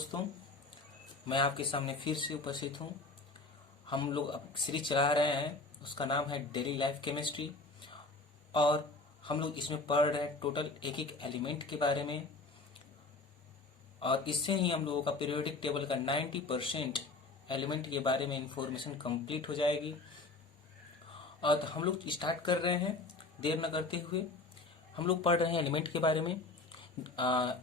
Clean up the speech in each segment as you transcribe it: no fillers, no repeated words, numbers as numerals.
दोस्तों, मैं आपके सामने फिर से उपस्थित हूँ। हम लोग अब सीरीज चला रहे हैं, उसका नाम है डेली लाइफ केमिस्ट्री। और हम लोग इसमें पढ़ रहे हैं टोटल एक एक एलिमेंट के बारे में। और इससे ही हम लोगों का पीरियोडिक टेबल का 90% एलिमेंट के बारे में इंफॉर्मेशन कंप्लीट हो जाएगी। और हम लोग स्टार्ट कर रहे हैं देर न करते हुए। हम लोग पढ़ रहे हैं एलिमेंट के बारे में।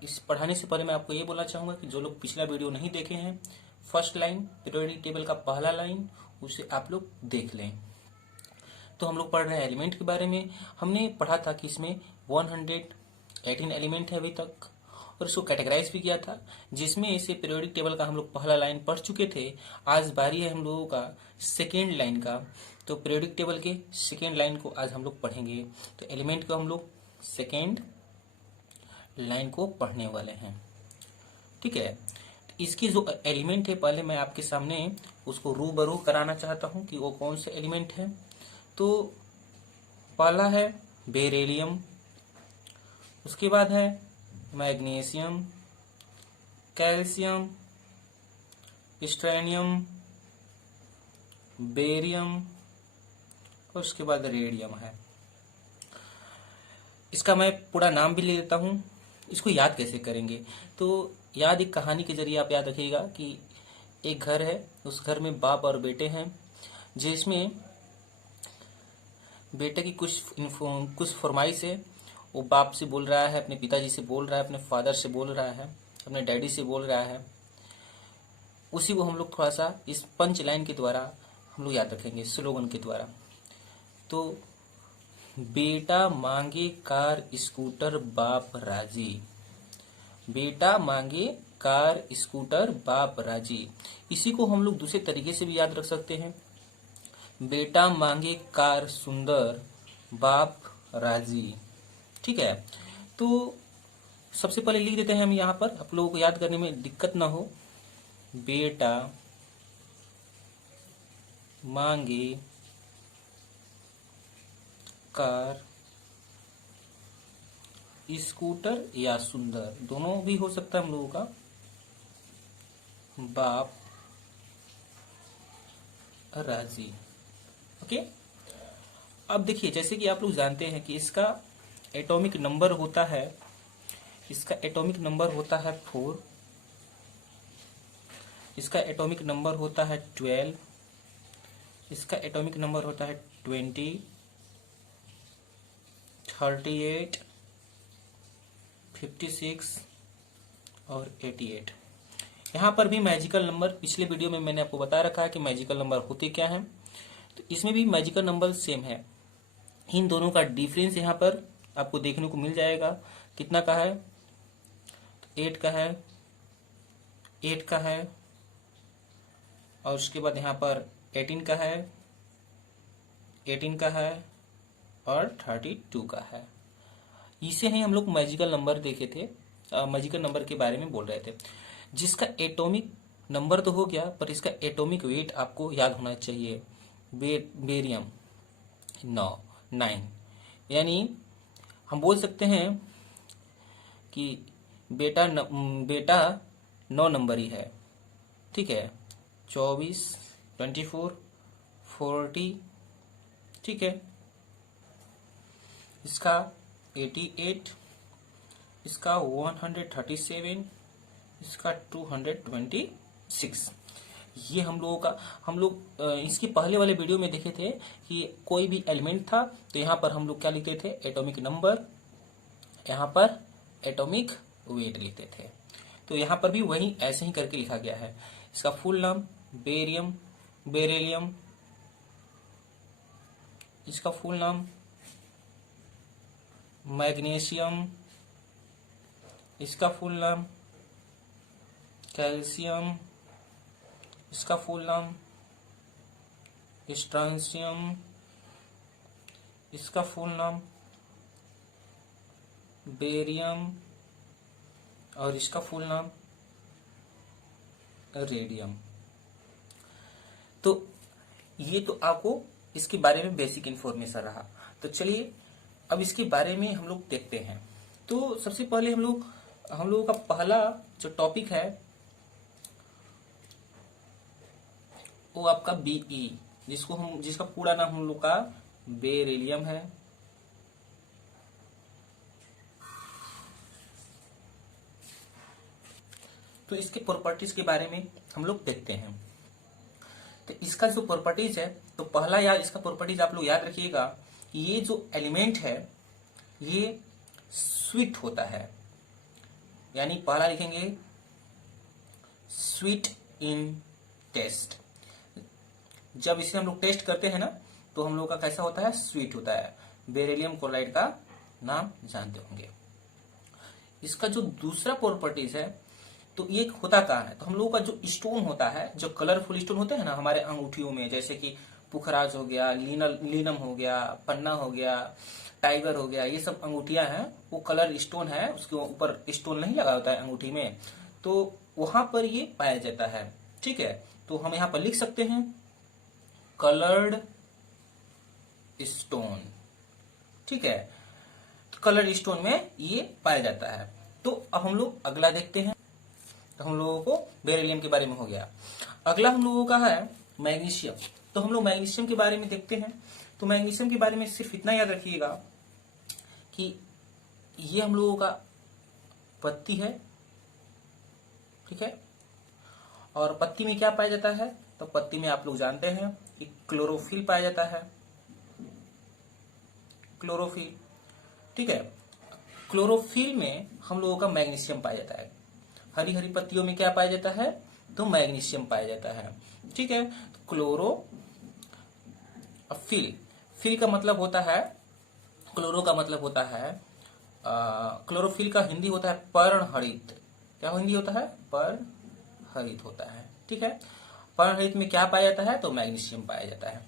इस पढ़ाने से पहले मैं आपको ये बोलना चाहूँगा कि जो लोग पिछला वीडियो नहीं देखे हैं, फर्स्ट लाइन पीरियोडिक टेबल का पहला लाइन उसे आप लोग देख लें। तो हम लोग पढ़ रहे हैं एलिमेंट के बारे में। हमने पढ़ा था कि इसमें 118 एलिमेंट है अभी तक, और इसको कैटेगराइज भी किया था, जिसमें इसे पीरियोडिक टेबल का हम लोग पहला लाइन पढ़ चुके थे। आज बारी है हम लोगों का सेकेंड लाइन का। तो पीरियोडिक टेबल के सेकेंड लाइन को आज हम लोग पढ़ेंगे। तो एलिमेंट को हम लोग सेकेंड लाइन को पढ़ने वाले हैं, ठीक है। इसकी जो एलिमेंट है, पहले मैं आपके सामने उसको रूबरू कराना चाहता हूं कि वो कौन से एलिमेंट है। तो पहला है बेरिलियम, उसके बाद है मैग्नीशियम, कैल्शियम, स्ट्रेनियम, बेरियम और उसके बाद रेडियम है। इसका मैं पूरा नाम भी ले लेता हूं। इसको याद कैसे करेंगे? तो याद एक कहानी के जरिए आप याद रखिएगा कि एक घर है, उस घर में बाप और बेटे हैं, जिसमें बेटे की कुछ फरमाइश है। वो बाप से बोल रहा है, अपने पिताजी से बोल रहा है, अपने फादर से बोल रहा है, अपने डैडी से बोल रहा है। उसी को हम लोग थोड़ा सा इस पंच लाइन के द्वारा हम लोग याद रखेंगे, स्लोगन के द्वारा। तो बेटा मांगे कार स्कूटर बाप राजी, बेटा मांगे कार स्कूटर बाप राजी। इसी को हम लोग दूसरे तरीके से भी याद रख सकते हैं, बेटा मांगे कार सुंदर बाप राजी, ठीक है। तो सबसे पहले लिख देते हैं हम यहाँ पर, आप लोगों को याद करने में दिक्कत ना हो। बेटा मांगे कार स्कूटर या सुंदर, दोनों भी हो सकता है हम लोगों का, बाप राजी। ओके, अब देखिए, जैसे कि आप लोग जानते हैं कि इसका एटॉमिक नंबर होता है, इसका एटॉमिक नंबर होता है 4, इसका एटॉमिक नंबर होता है 12, इसका एटॉमिक नंबर होता है 20, 38, 56 और 88। यहाँ पर भी मैजिकल नंबर, पिछले वीडियो में मैंने आपको बता रखा है कि मैजिकल नंबर होते क्या हैं। तो इसमें भी मैजिकल नंबर सेम है। इन दोनों का डिफरेंस यहाँ पर आपको देखने को मिल जाएगा। कितना का है? 8 का है, 8 का है, और उसके बाद यहाँ पर 18 का है, 18 का है और 32 का है। इसे ही हम लोग मैजिकल नंबर देखे थे, मैजिकल नंबर के बारे में बोल रहे थे। जिसका एटॉमिक नंबर तो हो गया, पर इसका एटॉमिक वेट आपको याद होना चाहिए। बेरियम 9, यानी हम बोल सकते हैं कि बेटा 9 नंबर ही है, ठीक है। 24, 24, 40, ठीक है। इसका 88, इसका 137, इसका 226। ये हम लोग इसके पहले वाले वीडियो में देखे थे कि कोई भी एलिमेंट था तो यहाँ पर हम लोग क्या लिखते थे? एटॉमिक नंबर, यहाँ पर एटॉमिक वेट लिखते थे। तो यहाँ पर भी वही ऐसे ही करके लिखा गया है। इसका फुल नाम बेरिलियम, इसका फुल नाम मैग्नीशियम, इसका फुल नाम कैल्शियम, इसका फुल नाम स्ट्रांसियम, इसका फुल नाम बेरियम और इसका फुल नाम रेडियम। तो ये तो आपको इसके बारे में बेसिक इन्फॉर्मेशन रहा। तो चलिए अब इसके बारे में हम लोग देखते हैं। तो सबसे पहले हम लोगों का पहला जो टॉपिक है वो आपका Be, जिसका पूरा नाम हम लोग का बेरिलियम है। तो इसके प्रॉपर्टीज के बारे में हम लोग देखते हैं। तो इसका जो प्रॉपर्टीज है, तो पहला यार इसका प्रॉपर्टीज आप लोग याद रखिएगा, ये जो एलिमेंट है ये स्वीट होता है, यानी पहला लिखेंगे स्वीट इन टेस्ट। जब इसे हम लोग टेस्ट करते हैं ना तो हम लोग का कैसा होता है, स्वीट होता है। बेरिलियम क्लोराइड का नाम जानते होंगे। इसका जो दूसरा प्रॉपर्टीज है, तो ये होता कहाँ है, तो हम लोगों का जो स्टोन होता है, जो कलरफुल स्टोन होते हैं ना हमारे अंगूठियों में, जैसे कि पुखराज हो गया, लीनम हो गया, पन्ना हो गया, टाइगर हो गया, ये सब अंगूठियां हैं, वो कलर स्टोन है, उसके ऊपर स्टोन नहीं लगा होता है अंगूठी में, तो वहां पर ये पाया जाता है। ठीक है, तो हम यहाँ पर लिख सकते हैं कलर्ड स्टोन। ठीक है, कलर्ड स्टोन में ये पाया जाता है। तो अब हम लोग अगला देखते हैं। तो हम लोगों को बेरिलियम के बारे में हो गया। अगला हम लोगों का है मैग्नीशियम। तो हम लोग मैग्नीशियम के बारे में देखते हैं। तो मैग्नीशियम के बारे में सिर्फ इतना याद रखिएगा कि ये हम लोगों का पत्ती है। ठीक है, और पत्ती में क्या पाया जाता है, तो पत्ती में आप लोग जानते हैं कि क्लोरोफिल पाया जाता है, क्लोरोफिल। ठीक है, क्लोरोफिल में हम लोगों का मैग्नीशियम पाया जाता है। हरी हरी पत्तियों में क्या पाया जाता है, तो मैग्नीशियम पाया जाता है। ठीक है, तो फिल का मतलब होता है, क्लोरो का मतलब होता है, क्लोरोफिल का हिंदी होता है पर्णहरित। क्या हिंदी होता है, पर्णहरित होता है। ठीक है, पर्णहरित में क्या पाया जाता है, तो मैग्नीशियम पाया जाता है।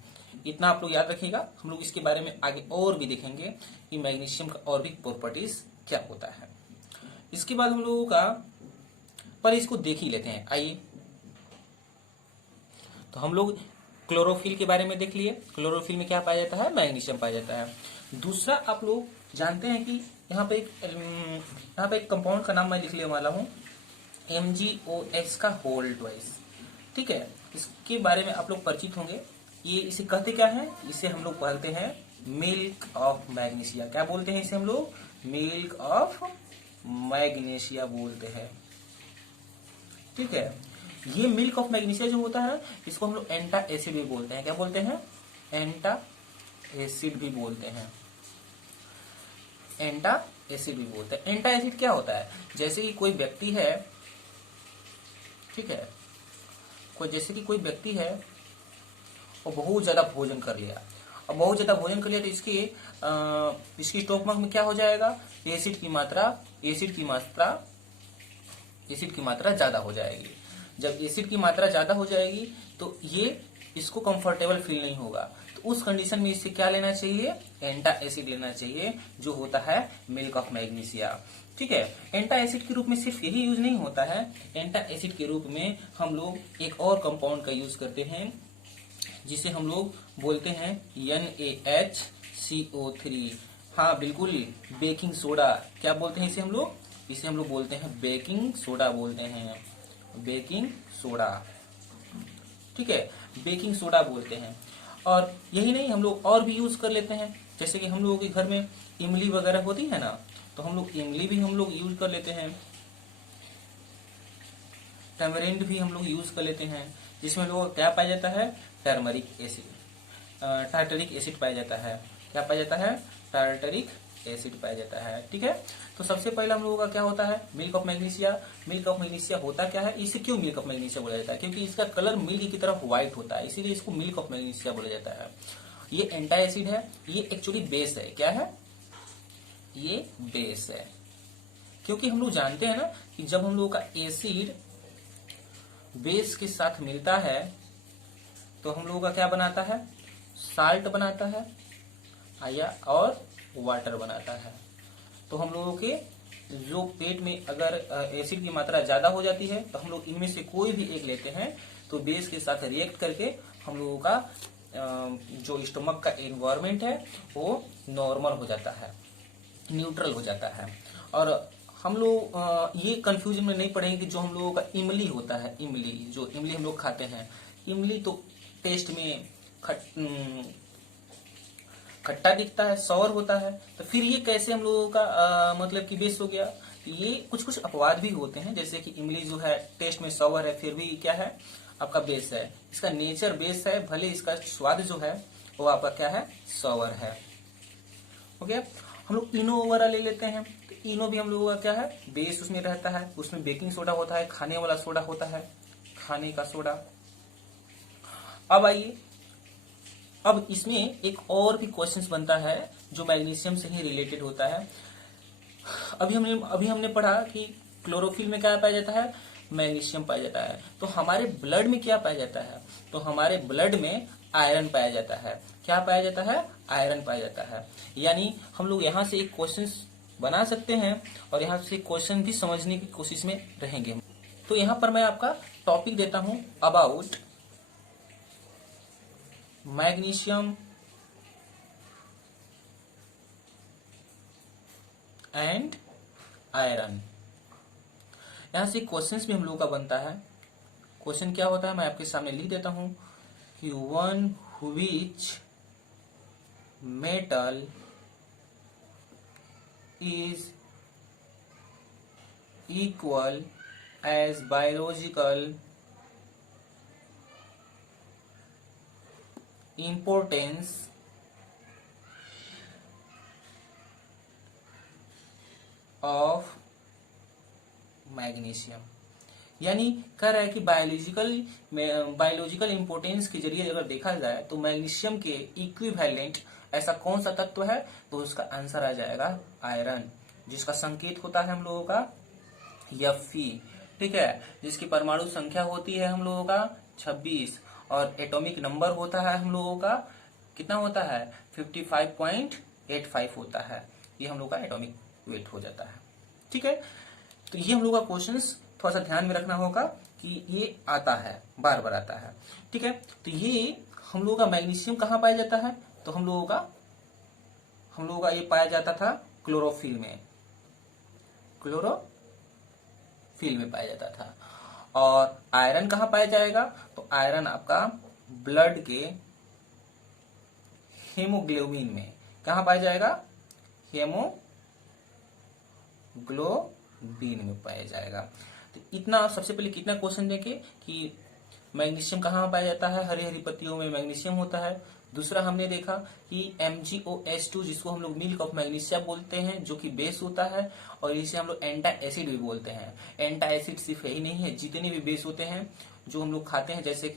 इतना आप लोग याद रखिएगा। हम लोग इसके बारे में आगे और भी देखेंगे कि मैग्नीशियम का और भी प्रॉपर्टीज क्या होता है। इसके बाद हम लोगों का, पर इसको देख ही लेते हैं, आइए। तो हम लोग क्लोरोफिल के बारे में देख लिए। क्लोरोफिल में क्या पाया जाता है, मैग्नीशियम पाया जाता है। दूसरा आप लोग जानते हैं कि यहाँ पे एक कंपाउंड का नाम मैं लिख लेने वाला हूँ, MgOH का होल ट्वाइस। ठीक है, इसके बारे में आप लोग परिचित होंगे। ये इसे कहते क्या है, इसे हम लोग कहते हैं मिल्क ऑफ मैग्नीशिया। क्या बोलते हैं इसे हम लोग, मिल्क ऑफ मैग्नीशिया बोलते हैं। ठीक है, ये मिल्क ऑफ मैग्नीशिया जो होता है, इसको हम लोग एंटा एसिड भी बोलते हैं। क्या बोलते हैं, एंटा एसिड भी बोलते हैं, एंटा एसिड भी बोलते हैं। एंटा एसिड क्या होता है, जैसे कि कोई व्यक्ति है, ठीक है, जैसे कि कोई व्यक्ति है और बहुत ज्यादा भोजन कर लिया, और बहुत ज्यादा भोजन कर लिया, तो इसकी स्टोमक में क्या हो जाएगा, एसिड की मात्रा ज्यादा हो जाएगी। जब एसिड की मात्रा ज्यादा हो जाएगी तो ये इसको कंफर्टेबल फील नहीं होगा, तो उस कंडीशन में इससे क्या लेना चाहिए, एंटा एसिड लेना चाहिए, जो होता है मिल्क ऑफ मैग्नीशिया। ठीक है, एंटा एसिड के रूप में सिर्फ यही यूज नहीं होता है, एंटा एसिड के रूप में हम लोग एक और कंपाउंड का यूज करते हैं, जिसे हम लोग बोलते हैं NaHCO3। हाँ बिल्कुल, बेकिंग सोडा। क्या बोलते हैं इसे हम लोग, इसे हम लोग बोलते हैं बेकिंग सोडा बोलते हैं, बेकिंग सोडा। ठीक है, बेकिंग सोडा बोलते हैं। और यही नहीं, हम लोग और भी यूज कर लेते हैं, जैसे कि हम लोगों के घर में इमली वगैरह होती है ना, तो हम लोग इमली भी हम लोग यूज कर लेते हैं, टैमरिंड भी हम लोग यूज कर लेते हैं, जिसमें लोगों को क्या पाया जाता है, टार्टरिक एसिड पाया जाता है। क्या पाया जाता है, टार्टरिक एसिड पाया जाता है। ठीक है, तो सबसे पहले हम लोगों का क्या होता है, milk of magnesia. Milk of magnesia होता क्या है, इसे क्यों मिल्क ऑफ मैग्नीशिया बोला जाता है, क्योंकि इसका कलर मिल्क की तरफ व्हाइट होता है, इसीलिए इसको मिल्क ऑफ मैग्नीशिया बोला जाता है। ये एंटा एसिड है, ये एक्चुअली बेस है। क्या है, ये बेस है, क्योंकि हम लोग जानते हैं ना कि जब हम लोगों का एसिड बेस के साथ मिलता है तो हम लोगों का क्या बनाता है, साल्ट बनाता है और वाटर बनाता है। तो हम लोगों के जो पेट में अगर एसिड की मात्रा ज्यादा हो जाती है, तो हम लोग इनमें से कोई भी एक लेते हैं, तो बेस के साथ रिएक्ट करके हम लोगों का जो स्टोमक का एनवायरमेंट है वो नॉर्मल हो जाता है, न्यूट्रल हो जाता है। और हम लोग ये कंफ्यूजन में नहीं पड़ेंगे कि जो हम लोगों का इमली होता है, इमली हम लोग खाते हैं, इमली तो टेस्ट में खट्टा दिखता है, सॉर होता है, तो फिर ये कैसे हम लोगों का मतलब कि बेस हो गया। तो ये कुछ कुछ अपवाद भी होते हैं, जैसे कि इमली जो है टेस्ट में सॉर है, फिर भी क्या है आपका बेस है, इसका नेचर बेस है, भले इसका स्वाद जो है वो आपका क्या है सॉर है। ओके, हम लोग इनो वगैरह ले लेते हैं, तो इनो भी हम लोगों का क्या है बेस उसमें रहता है, उसमें बेकिंग सोडा होता है, खाने वाला सोडा होता है, खाने का सोडा। अब आइए, अब इसमें एक और भी क्वेश्चंस बनता है जो मैग्नीशियम से ही रिलेटेड होता है। अभी हमने पढ़ा कि क्लोरोफिल में क्या पाया जाता है, मैग्नीशियम पाया जाता है। तो हमारे ब्लड में क्या पाया जाता है, तो हमारे ब्लड में आयरन पाया जाता है। क्या पाया जाता है, आयरन पाया जाता है। यानी हम लोग यहाँ से एक क्वेश्चन बना सकते हैं और यहाँ से क्वेश्चन भी समझने की कोशिश में रहेंगे। तो यहाँ पर मैं आपका टॉपिक देता हूं अबाउट मैग्नीशियम एंड आयरन। यहां से क्वेश्चंस भी हम लोगों का बनता है। क्वेश्चन क्या होता है मैं आपके सामने लिख देता हूं कि one which metal is equal as biological importance of magnesium. यानी कह रहा है कि बायोलॉजिकल इंपोर्टेंस के जरिए अगर देखा जाए तो मैग्नीशियम के इक्विवेलेंट ऐसा कौन सा तत्व है, तो उसका आंसर आ जाएगा आयरन, जिसका संकेत होता है हम लोगों का Fe। ठीक है, जिसकी परमाणु संख्या होती है हम लोगों का 26 और एटॉमिक नंबर होता है हम लोगों का कितना होता है 55.85 होता है। ये हम लोग का एटॉमिक वेट हो जाता है। ठीक है, तो ये हम लोग का क्वेश्चंस थोड़ा सा ध्यान में रखना होगा कि ये आता है, बार बार आता है। ठीक है, तो ये हम लोगों का मैग्नीशियम कहाँ पाया जाता है, तो हम लोगों का ये पाया जाता था क्लोरोफिल में, क्लोरोफिल में पाया जाता था। और आयरन कहाँ पाया जाएगा, तो आयरन आपका ब्लड के हेमोग्लोबिन में कहाँ पाया जाएगा, हेमोग्लोबिन में पाया जाएगा। तो इतना सबसे पहले कितना क्वेश्चन देखे कि मैग्नीशियम कहाँ पाया जाता है, हरी हरी पत्तियों में मैग्नीशियम होता है। दूसरा हमने देखा कि MgOH2 जिसको हम लोग मिल्क ऑफ मैग्नीशिया बोलते हैं, जो कि बेस होता है, और इसे हम लोग एंटा एसिड भी बोलते हैं। एंटा एसिड सिर्फ यही नहीं है, जितने भी बेस होते हैं जो हम लोग खाते हैं, जैसे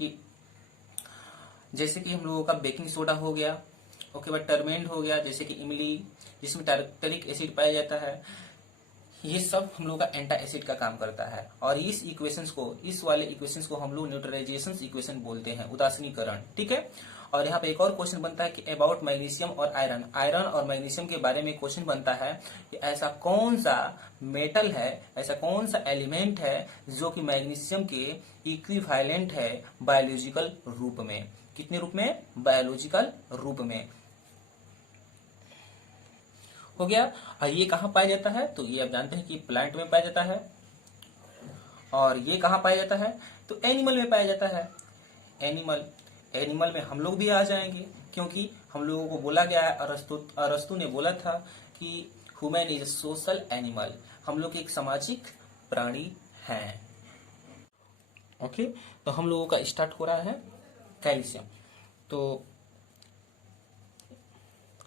कि हम लोगों का बेकिंग सोडा हो गया, ओके बाद टर्मेंट हो गया, जैसे कि इमली जिसमें टार्टरिक एसिड पाया जाता है, ये सब हम लोग का एंटा एसिड का काम करता है। और इस वाले इक्वेशंस को हम लोग न्यूट्रलाइजेशन इक्वेशन बोलते हैं, उदासीनीकरण। ठीक है, और यहाँ पे एक और क्वेश्चन बनता है कि अबाउट मैग्नीशियम और आयरन और मैग्नीशियम के बारे में क्वेश्चन बनता है कि ऐसा कौन सा मेटल है, ऐसा कौन सा एलिमेंट है जो कि मैग्नीशियम के इक्विवेलेंट है बायोलॉजिकल रूप में। कितने रूप में, बायोलॉजिकल रूप में हो गया। और ये कहाँ पाया जाता है, तो ये आप जानते हैं कि प्लांट में पाया जाता है। और ये कहाँ पाया जाता है, तो एनिमल में पाया जाता है। एनिमल में हम लोग भी आ जाएंगे, क्योंकि हम लोगों को बोला गया है, अरस्तु ने बोला था कि ह्यूमन इज सोशल एनिमल, हम लोग एक सामाजिक प्राणी हैं। ओके, तो हम लोगों का स्टार्ट हो रहा है कैल्शियम। तो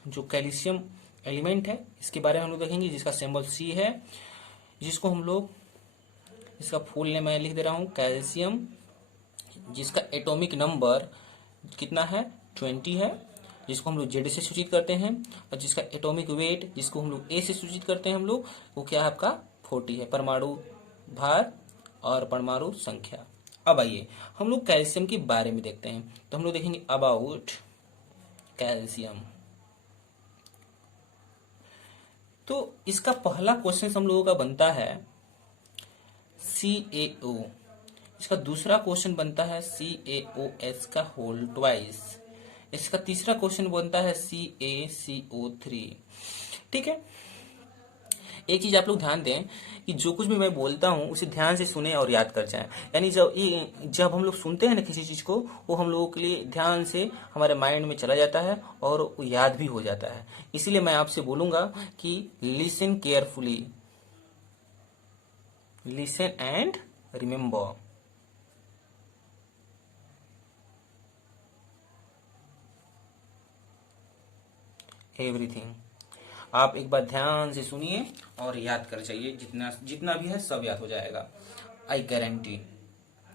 जो कैल्शियम एलिमेंट है इसके बारे में हम लोग देखेंगे, जिसका सिंबल C है, जिसको हम लोग, इसका फुल नेम मैं लिख दे रहा हूं कैल्शियम, जिसका एटॉमिक नंबर कितना है 20 है, जिसको हम लोग Z से सूचित करते हैं, और जिसका एटॉमिक वेट जिसको हम लोग A से सूचित करते हैं हम लोग, वो क्या है आपका 40 है, परमाणु भार और परमाणु संख्या। अब आइए हम लोग कैल्शियम के बारे में देखते हैं। तो हम लोग देखेंगे अबाउट कैल्शियम। तो इसका पहला क्वेश्चन हम लोगों का बनता है CaO। इसका दूसरा क्वेश्चन बनता है CaOH का होल ट्वाइस। इसका तीसरा क्वेश्चन बनता है CaCO3। ठीक है, एक चीज आप लोग ध्यान दें कि जो कुछ भी मैं बोलता हूँ उसे ध्यान से सुने और याद कर जाएं। यानी जब हम लोग सुनते हैं ना किसी चीज को, वो हम लोगों के लिए ध्यान से हमारे माइंड में चला जाता है और वो याद भी हो जाता है। इसीलिए मैं आपसे बोलूंगा कि listen carefully, listen and remember. Everything. आप एक बार ध्यान से सुनिए और याद कर जाइए, जितना जितना भी है सब याद हो जाएगा, आई गारंटी।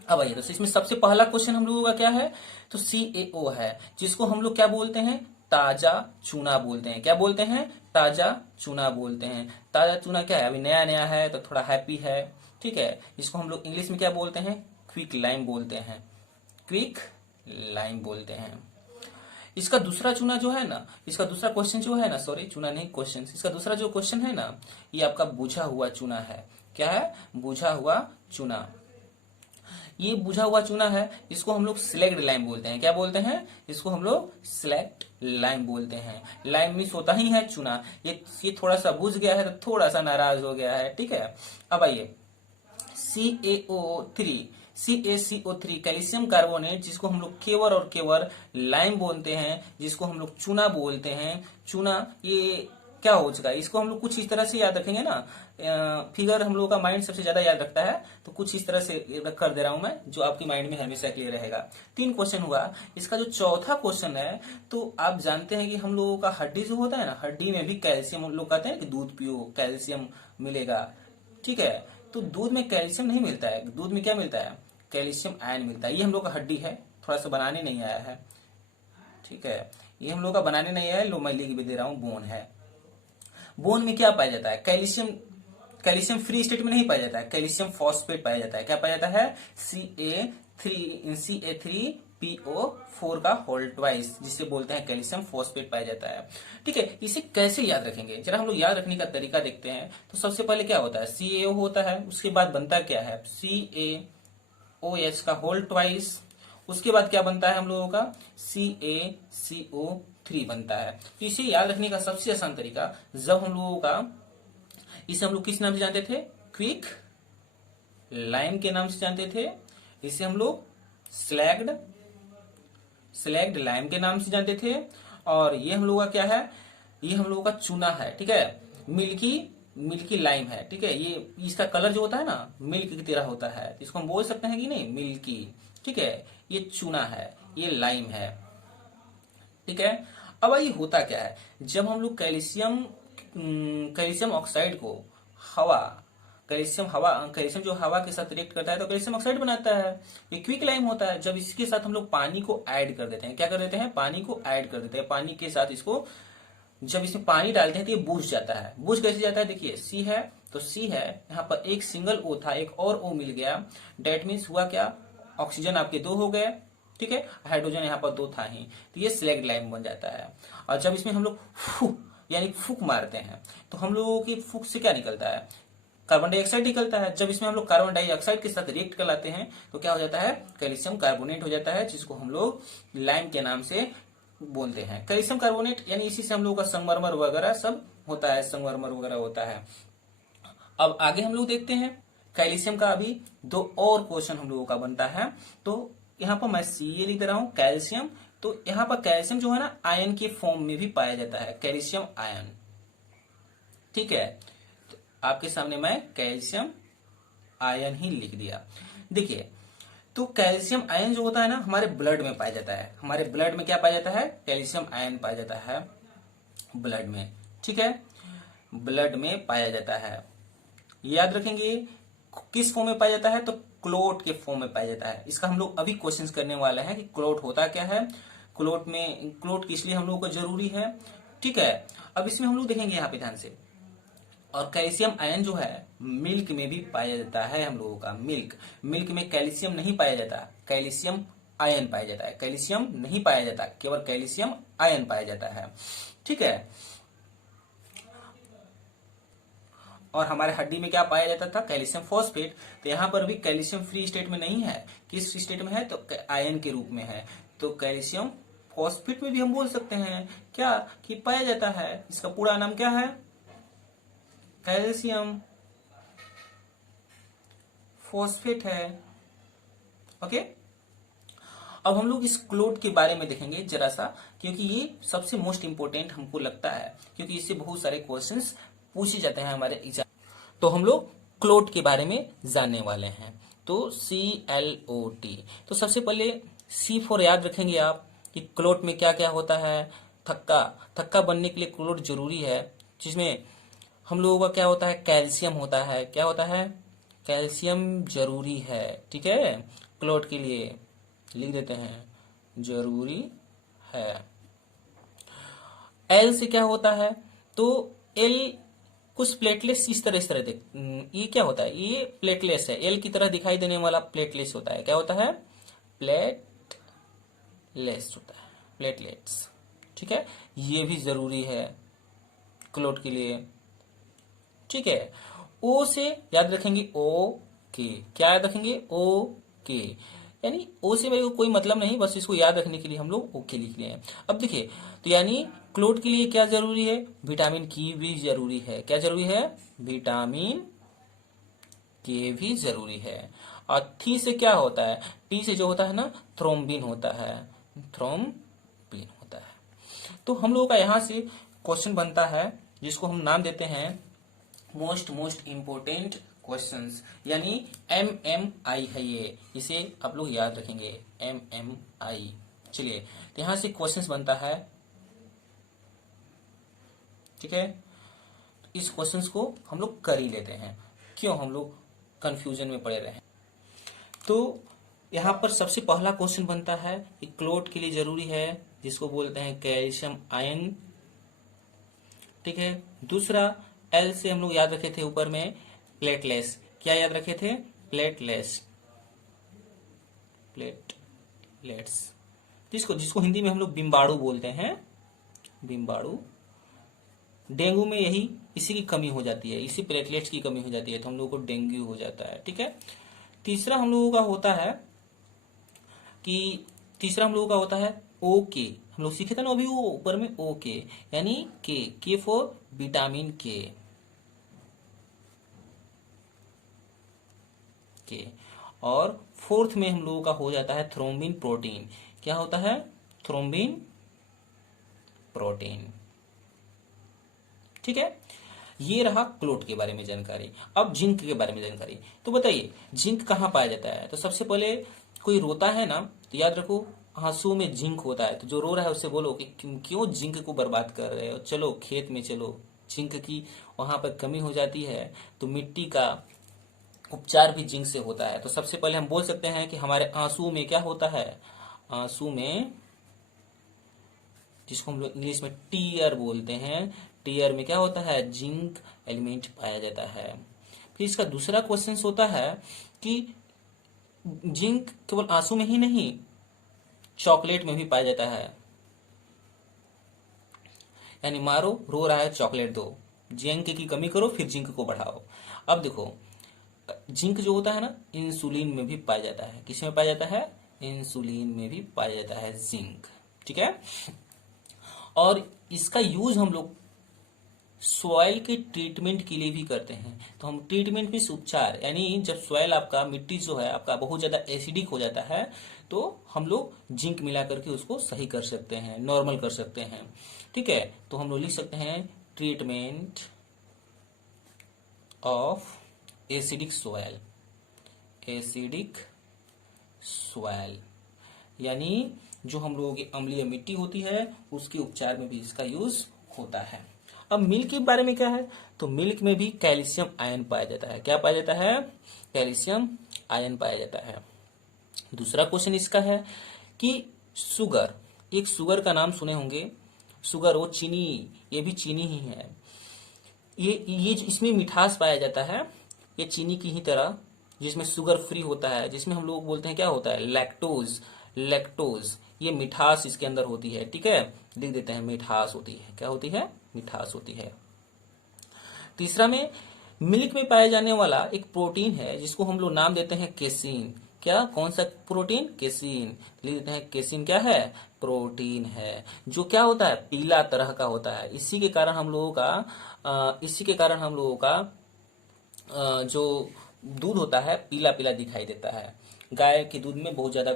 अब आइए दोस्तों, इसमें सबसे पहला क्वेश्चन हम लोगों का क्या है, तो CAO है, जिसको हम लोग क्या बोलते हैं, ताजा चूना बोलते हैं। क्या बोलते हैं, ताजा चूना बोलते हैं। ताजा चूना क्या है, अभी नया नया है तो थोड़ा हैप्पी है, ठीक है। इसको हम लोग इंग्लिश में क्या बोलते हैं, क्विक लाइम बोलते हैं, क्विक लाइम बोलते हैं। इसका दूसरा चूना जो है ना, इसका दूसरा क्वेश्चन जो है ना, सॉरी चूना नहीं क्वेश्चन, इसका दूसरा जो क्वेश्चन है ना, ये आपका बुझा हुआ चूना है। क्या है, बुझा हुआ चूना। ये बुझा हुआ चूना है, इसको हम लोग स्लैग्ड लाइम बोलते हैं। क्या बोलते हैं, इसको हम लोग स्लैग्ड लाइम बोलते हैं। लाइम मीन्स होता ही है चूना। ये थोड़ा सा बुझ गया है तो थोड़ा सा नाराज हो गया है, ठीक है। अब आइए CaO3, CaCO3 कैल्शियम कार्बोनेट, जिसको हम लोग केवर और केवर लाइम बोलते हैं, जिसको हम लोग चूना बोलते हैं। चूना ये क्या हो चुका है, इसको हम लोग कुछ इस तरह से याद रखेंगे ना, फिगर हम लोगों का माइंड सबसे ज्यादा याद रखता है, तो कुछ इस तरह से कर दे रहा हूं मैं, जो आपकी माइंड में हमेशा क्लियर रहेगा। 3 क्वेश्चन हुआ। इसका जो चौथा क्वेश्चन है, तो आप जानते हैं कि हम लोगों का हड्डी जो होता है ना, हड्डी में भी कैल्शियम, हम लोग कहते हैं कि दूध पियो कैल्शियम मिलेगा, ठीक है। तो दूध में कैल्शियम नहीं मिलता है, दूध में क्या मिलता है, कैल्शियम आयन मिलता है। ये हम लोग का हड्डी है, थोड़ा सा बनाने नहीं आया है, ठीक है। ये हम लोग का बनाने नहीं आया है, लो मैं लिख भी दे रहा हूं, बोन है। बोन में क्या पाया जाता है, कैल्शियम। कैल्शियम फ्री स्टेट में नहीं पाया जाता है, कैल्शियम फॉस्फेट पाया जाता है। क्या पाया जाता है, CA3PO4 का होल ट्वाइस, जिसे बोलते हैं कैल्शियम फॉस्फेट पाया जाता है, ठीक है। इसे कैसे याद रखेंगे, जरा हम लोग याद रखने का तरीका देखते हैं। तो सबसे पहले क्या होता है, CaO होता है, उसके बाद बनता क्या है, CaOH का होल ट्वाइस। उसके बाद क्या बनता है हम लोगों का, CaCO3 बनता है। तो इसे याद रखने का सबसे आसान तरीका, जब हम लोगों का, इसे हम लोग किस नाम से जानते थे, क्विक लाइम के नाम से जानते थे। इसे हम लोग स्लैग्ड लाइम के नाम से जानते थे। और ये हम लोगों का क्या है, ये हम लोगों का चूना है, ठीक है। मिल्की लाइम है, ठीक है। ये इसका कलर जो होता है ना, मिल्क की तरह होता है, इसको हम बोल सकते हैं कि नहीं, मिल्की, ठीक है। ये चूना है, ये लाइम है, ठीक है। अब ये होता क्या है, जब हम लोग कैल्शियम ऑक्साइड को कैल्शियम जो हवा के साथ रिएक्ट करता है तो कैल्शियम ऑक्साइड बनाता है, ये क्विक लाइम होता है। जब इसके साथ हम लोग पानी को ऐड कर देते हैं, क्या कर देते हैं, पानी को ऐड कर देते हैं, पानी के साथ इसको जब इसमें पानी डालते हैं तो ये बुझ जाता है। बुझ कैसे जाता है, देखिए C है, तो C है, यहाँ पर एक सिंगल O था, एक और O मिल गया। डेट मीन्स हुआ क्या, ऑक्सीजन आपके 2 हो गए, ठीक है, हाइड्रोजन यहाँ पर 2 था ही, तो ये स्लैग्ड लाइम बन जाता है। और जब इसमें हम लोग यानी फूक मारते हैं, तो हम लोगों की फूक से क्या निकलता है, कार्बन डाइऑक्साइड निकलता है। जब इसमें हम लोग कार्बन डाइऑक्साइड के साथ रिएक्ट कराते हैं तो क्या हो जाता है, कैल्शियम कार्बोनेट हो जाता है, जिसको हम लोग लाइम के नाम से बोलते हैं। कैल्शियम कार्बोनेट यानी इसी से हम लोगों का संगमरमर वगैरह सब होता है, संगमरमर वगैरह होता है। अब आगे हम लोग देखते हैं कैल्शियम का, अभी 2 और क्वेश्चन हम लोगों का बनता है। तो यहाँ पर मैं Ca लिख दे रहा हूं, कैल्शियम। तो यहाँ पर कैल्शियम जो है ना, आयन के फॉर्म में भी पाया जाता है, कैल्शियम आयन, ठीक है। तो आपके सामने मैं कैल्शियम आयन ही लिख दिया। देखिए, तो कैल्शियम आयन जो होता है ना, हमारे ब्लड में पाया जाता है। हमारे ब्लड में क्या पाया जाता है, कैल्शियम आयन पाया जाता है ब्लड में, ठीक है, ब्लड में पाया जाता है। याद रखेंगे किस फॉर्म में पाया जाता है, तो क्लोट के फॉर्म में पाया जाता है। इसका हम लोग अभी क्वेश्चंस करने वाले हैं कि क्लोट होता क्या है, क्लोट किस लिए हम लोगों को जरूरी है, ठीक है। अब इसमें हम लोग देखेंगे यहाँ पे ध्यान से। और कैल्शियम आयन जो है मिल्क में भी पाया जाता है हम लोगों का, मिल्क में कैल्शियम नहीं पाया जाता, कैल्शियम आयन पाया जाता है, कैल्शियम नहीं पाया जाता, केवल कैल्शियम आयन पाया जाता है, ठीक है। और हमारे हड्डी में क्या पाया जाता था, कैल्शियम फॉस्फेट। तो यहाँ पर भी कैल्शियम फ्री स्टेट में नहीं है, किस स्टेट में है, तो आयन के रूप में है। तो कैल्शियम फॉस्फेट में भी हम बोल सकते हैं क्या, कि पाया जाता है। इसका पूरा नाम क्या है, कैल्शियम फॉस्फेट है। ओके, अब हम लोग इस क्लोट के बारे में देखेंगे जरा सा, क्योंकि ये सबसे मोस्ट इंपोर्टेंट हमको लगता है, क्योंकि इससे बहुत सारे क्वेश्चंस पूछे जाते हैं हमारे एग्जाम। तो हम लोग क्लोट के बारे में जानने वाले हैं। तो ClOT, तो सबसे पहले C4 याद रखेंगे आप कि क्लोट में क्या क्या होता है। थक्का, थक्का बनने के लिए क्लोट जरूरी है, जिसमें हम लोगों का क्या होता है, कैल्शियम होता है। क्या होता है, कैल्शियम जरूरी है। ठीक है, क्लोट के लिए लिख देते हैं, जरूरी है। एल से क्या होता है, तो एल कुछ प्लेटलेट्स इस तरह देख, ये क्या होता है, ये प्लेटलेट्स है, एल की तरह दिखाई देने वाला प्लेटलेट्स होता है। क्या होता है, प्लेटलेट्स होता है, प्लेटलेट्स। ठीक है, ये भी जरूरी है क्लोट के लिए। ठीक है, ओ से याद रखेंगे ओ के। क्या याद रखेंगे, ओ के, यानी ओ से मेरे को कोई मतलब नहीं, बस इसको याद रखने के लिए हम लोग ओके लिख लिए हैं। अब देखिए, तो यानी क्लोट के लिए क्या जरूरी है, विटामिन की भी जरूरी है। क्या जरूरी है, विटामिन के भी जरूरी है। और थी से क्या होता है, टी से जो होता है ना, थ्रोम्बिन होता है, थ्रोम्बिन होता है। तो हम लोगों का यहाँ से क्वेश्चन बनता है, जिसको हम नाम देते हैं मोस्ट इंपोर्टेंट क्वेश्चंस, यानी MMI है ये, इसे आप लोग याद रखेंगे, MMI। चलिए, तो यहां से क्वेश्चंस बनता है। ठीक है, इस क्वेश्चंस को हम लोग कर ही लेते हैं, क्यों हम लोग कंफ्यूजन में पड़े रहे। तो यहां पर सबसे पहला क्वेश्चन बनता है कि क्लोट के लिए जरूरी है, जिसको बोलते हैं कैल्शियम आयन। ठीक है, दूसरा एल से हम लोग याद रखे थे ऊपर में प्लेटलेट्स। क्या याद रखे थे, प्लेटलेट्स, प्लेटलेट्स, जिसको हिंदी में हम लोग बिम्बाड़ू बोलते हैं, बिम्बाड़ू। डेंगू में यही इसी की कमी हो जाती है, इसी प्लेटलेट्स की कमी हो जाती है, तो हम लोगों को डेंगू हो जाता है। ठीक है, तीसरा हम लोगों का होता है ओके। हम लोग सीखे थे ना अभी वो ऊपर में, ओके, यानी के फॉर विटामिन के। और फोर्थ में हम लोगों का हो जाता है थ्रोम्बिन प्रोटीन। क्या होता है, थ्रोम्बिन प्रोटीन। ठीक है, ये रहा क्लोट के बारे में जानकारी। अब जिंक के बारे में जानकारी, तो बताइए जिंक कहाँ पाया जाता है। तो सबसे पहले कोई रोता है ना, तो याद रखो आंसू में जिंक होता है। तो जो रो रहा है उससे बोलो कि क्यों जिंक को बर्बाद कर रहे हो, चलो खेत में चलो, जिंक की वहां पर कमी हो जाती है। तो मिट्टी का उपचार भी जिंक से होता है। तो सबसे पहले हम बोल सकते हैं कि हमारे आंसू में क्या होता है, आंसू में, जिसको हम लोग इंग्लिश में टीयर बोलते हैं, टीयर में क्या होता है, जिंक एलिमेंट पाया जाता है। फिर इसका दूसरा क्वेश्चन होता है कि जिंक केवल आंसू में ही नहीं, चॉकलेट में भी पाया जाता है। यानी मारो, रो रहा है, चॉकलेट दो, जिंक की कमी करो, फिर जिंक को बढ़ाओ। अब देखो, जिंक जो होता है ना, इंसुलिन में भी पाया जाता है। किस में पाया जाता है, इंसुलिन में भी पाया जाता है जिंक। ठीक है, और इसका यूज हम लोग सॉइल के ट्रीटमेंट के लिए भी करते हैं। तो हम ट्रीटमेंट में उपचार, यानी जब सॉइल आपका, मिट्टी जो है आपका बहुत ज्यादा एसिडिक हो जाता है, तो हम लोग जिंक मिला करके उसको सही कर सकते हैं, नॉर्मल कर सकते हैं। ठीक है, तो हम लोग लिख सकते हैं treatment of acidic soil, acidic soil, यानी जो हम लोगों की अम्लीय मिट्टी होती है उसके उपचार में भी इसका यूज होता है। अब मिल्क के बारे में क्या है, तो मिल्क में भी कैल्शियम आयन पाया जाता है। क्या पाया जाता है, कैल्शियम आयन पाया जाता है। दूसरा क्वेश्चन इसका है कि शुगर, एक शुगर का नाम सुने होंगे, शुगर वो चीनी, ये भी चीनी ही है। ये इसमें मिठास पाया जाता है, ये चीनी की ही तरह, जिसमें शुगर फ्री होता है, जिसमें हम लोग बोलते हैं क्या होता है, लैक्टोज, लैक्टोज, ये मिठास इसके अंदर होती है। ठीक है, लिख देते हैं मिठास होती है। क्या होती है, मिठास होती है। तीसरा में मिल्क में पाया जाने वाला एक प्रोटीन है, जिसको हम लोग नाम देते हैं केसीन। क्या, कौन सा प्रोटीन? केसिन। लिख देते हैं केसिन क्या है? प्रोटीन है, जो क्या होता है? पीला तरह का होता है। इसी के कारण हम लोगों का जो दूध होता है पीला पीला दिखाई देता है। गाय के दूध में बहुत ज्यादा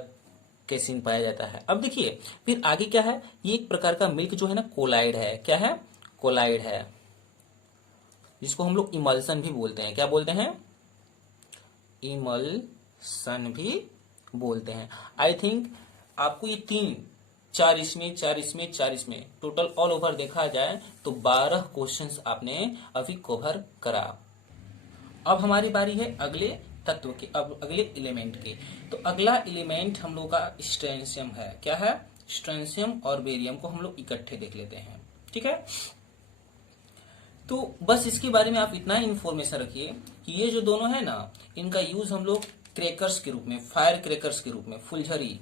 केसिन पाया जाता है। अब देखिए फिर आगे क्या है, ये एक प्रकार का मिल्क जो है ना कोलाइड है। क्या है? कोलाइड है, जिसको हम लोग इमल्सन भी बोलते हैं। क्या बोलते हैं? इमल्सन भी बोलते हैं। आई थिंक आपको ये तीन, चार इसमें, चार इसमें, चार इसमें, टोटल ऑल ओवर देखा जाए तो 12 क्वेश्चंस आपने अभी कवर करा। अब हमारी बारी है अगले तत्व के, अब अगले एलिमेंट के। तो अगला एलिमेंट हम लोग का स्ट्रेंशियम है। क्या है? स्ट्रेंशियम और बेरियम को हम लोग इकट्ठे देख लेते हैं। ठीक है, तो बस इसके बारे में आप इतना इन्फॉर्मेशन रखिए कि ये जो दोनों है ना, इनका यूज हम लोग क्रैकर्स के रूप में, फायर क्रैकर्स के रूप में, फुलझड़ी,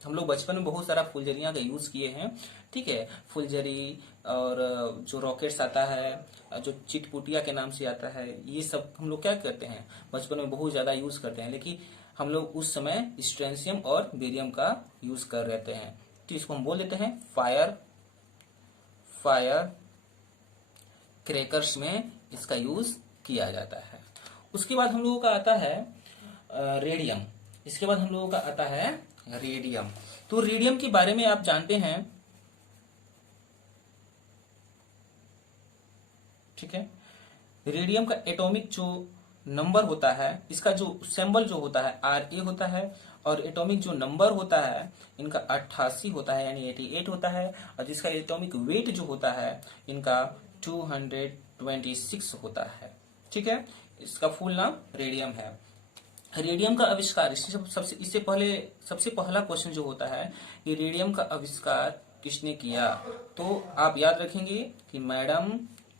हम लोग बचपन में बहुत सारा फुलझड़ियां का यूज किए हैं। ठीक है, फुलझड़ी और जो रॉकेट्स आता है, जो चिटपुटिया के नाम से आता है, ये सब हम लोग क्या करते हैं, बचपन में बहुत ज्यादा यूज करते हैं। लेकिन हम लोग उस समय स्ट्रेंशियम और बेरियम का यूज कर रहते हैं। तो इसको हम बोल देते हैं फायर क्रैकर्स में इसका यूज किया जाता है। उसके बाद हम लोगों का आता है रेडियम। इसके बाद हम लोगों का आता है रेडियम। तो रेडियम के बारे में आप जानते हैं, ठीक है। रेडियम का एटॉमिक जो नंबर होता है, इसका जो सिंबल जो होता है Ra होता है, और एटॉमिक जो नंबर होता है इनका 88 होता है, यानी 88 होता है। और जिसका एटॉमिक वेट जो होता है इनका 226 होता है। ठीक है, इसका फुल नाम रेडियम है। रेडियम का आविष्कार, सबसे पहला क्वेश्चन जो होता है, ये रेडियम का आविष्कार किसने किया? तो आप याद रखेंगे कि मैडम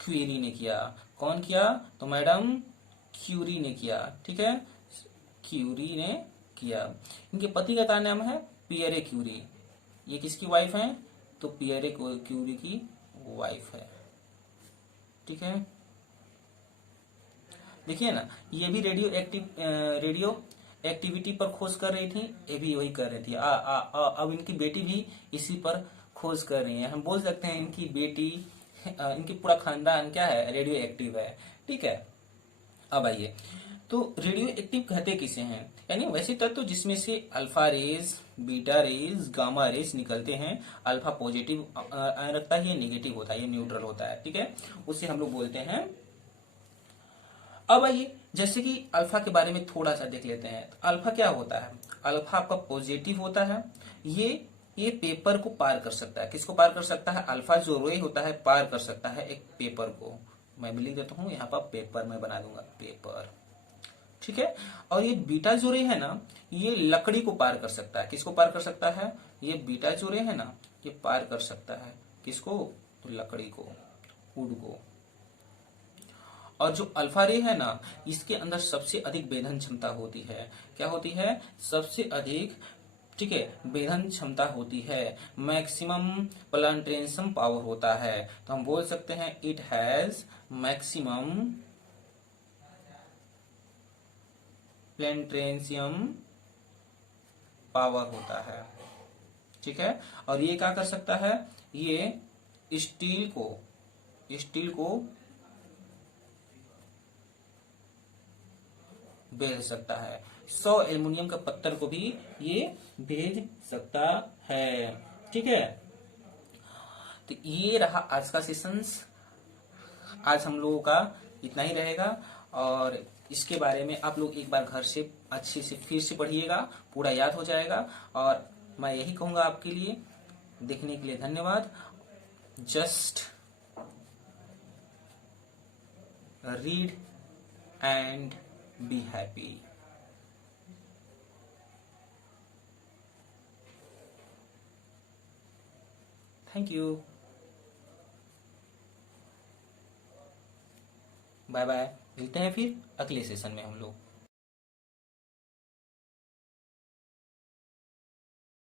क्यूरी ने किया। कौन किया? तो मैडम क्यूरी ने किया। ठीक है, क्यूरी ने किया। इनके पति का नाम है पियरे क्यूरी। ये किसकी वाइफ है? तो पियरे क्यूरी की वाइफ है। ठीक है, देखिए ना, ये भी रेडियो एक्टिविटी पर खोज कर रही थी, ये भी वही कर रही थी। अब इनकी बेटी भी इसी पर खोज कर रही है। हम बोल सकते हैं इनकी बेटी, इनकी पूरा खानदान क्या है, रेडियो एक्टिव है। ठीक है, अब आइए, तो रेडियो एक्टिव कहते किसे हैं? यानी वैसे तत्व जिसमें से alpha rays, beta rays, gamma rays निकलते हैं। अल्फा पॉजिटिव आयन रखता है, ये नेगेटिव होता है, ये न्यूट्रल होता है। ठीक है, उसे हम लोग बोलते हैं। अब आइए, जैसे कि अल्फा के बारे में थोड़ा सा देख लेते हैं। तो अल्फा क्या होता है? अल्फा आपका पॉजिटिव होता है। ये पेपर को पार कर सकता है। किसको पार कर सकता है? अल्फा जो रे होता है पार कर सकता है एक पेपर को। मैं भी लिख देता हूं यहाँ पर, पेपर मैं बना दूंगा, पेपर। ठीक है, और ये बीटा जो रे है ना, ये लकड़ी को पार कर सकता है। किसको पार कर सकता है? ये बीटा जो रे है ना, ये पार कर सकता है किसको? तो लकड़ी को, वुड को। और जो अल्फा रे है ना, इसके अंदर सबसे अधिक भेदन क्षमता होती है। क्या होती है? सबसे अधिक, ठीक है, भेदन क्षमता होती है। मैक्सिमम प्लांटेशन पावर होता है। तो हम बोल सकते हैं it has maximum plantation power होता है। ठीक है, और ये क्या कर सकता है? ये स्टील को भेज सकता है। 100 एल्युमिनियम का पत्थर को भी ये भेज सकता है। ठीक है, तो ये रहा आज का सेशंस। आज हम लोगों का इतना ही रहेगा, और इसके बारे में आप लोग एक बार घर से अच्छे से फिर से पढ़िएगा, पूरा याद हो जाएगा। और मैं यही कहूंगा आपके लिए, देखने के लिए धन्यवाद। Just read and be happy. Thank you, bye bye. मिलते हैं फिर अगले सेशन में हम लोग।